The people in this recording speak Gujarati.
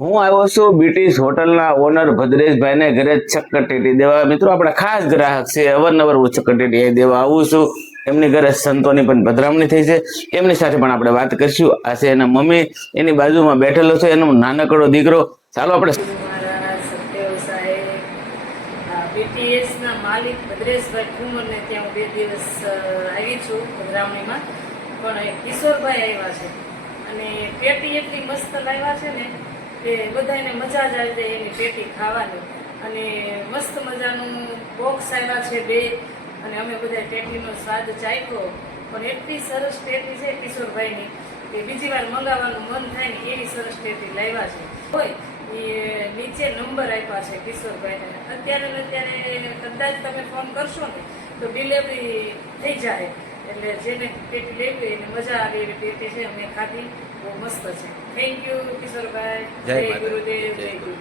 હું આવ્યો છું બ્રિટિશ હોટલના ઓનર ભદ્રેશભાઈને ઘરે ચક્કરટેટી દેવા. મિત્રો આપણા ખાસ ગ્રાહક છે, અવારનવાર હું ચક્કરટેટી દેવા આવું છું. એમની ઘરે સંતોની પણ પધરામણી થઈ છે, એમની સાથે પણ આપણે વાત કરીશું. આ છે એના મમ્મી, એની બાજુમાં બેઠેલો છે એનો નાનકડો દીકરો. ચાલો આપણે સત્યવ સાહેબ બીટીએસના માલિક ભદ્રેશભાઈ ઠુમરને ત્યાં હું 2 દિવસ આવી છું પધરામણીમાં. પણ કિશોરભાઈ આવ્યા છે અને પેટી એટલી મસ્ત લાવ્યા છે ને કે બધાને મજા જ આવી જાય એની પેટી ખાવાની. અને મસ્ત મજાનું બોક્સ આવ્યા છે 2, અને અમે બધા પેટીનો સ્વાદ ચાખ્યો. પણ એટલી સરસ પેટી છે કિશોરભાઈની કે બીજી વાર મંગાવવાનું મન થાય ને એવી સરસ પેટી લાવ્યા છે. હોય એ નીચે નંબર આપ્યા છે કિશોરભાઈને. અત્યારે ને અત્યારે કદાચ તમે ફોન કરશો ને તો ડિલિવરી થઈ જાય. એટલે જેને પેટી લેવી એને મજા આવે એવી પેટી છે, અમે ખાધી, બહુ મસ્ત છે. Thank you Kishorbhai. જય ગુરુદેવ, જય ગુરુદેવ.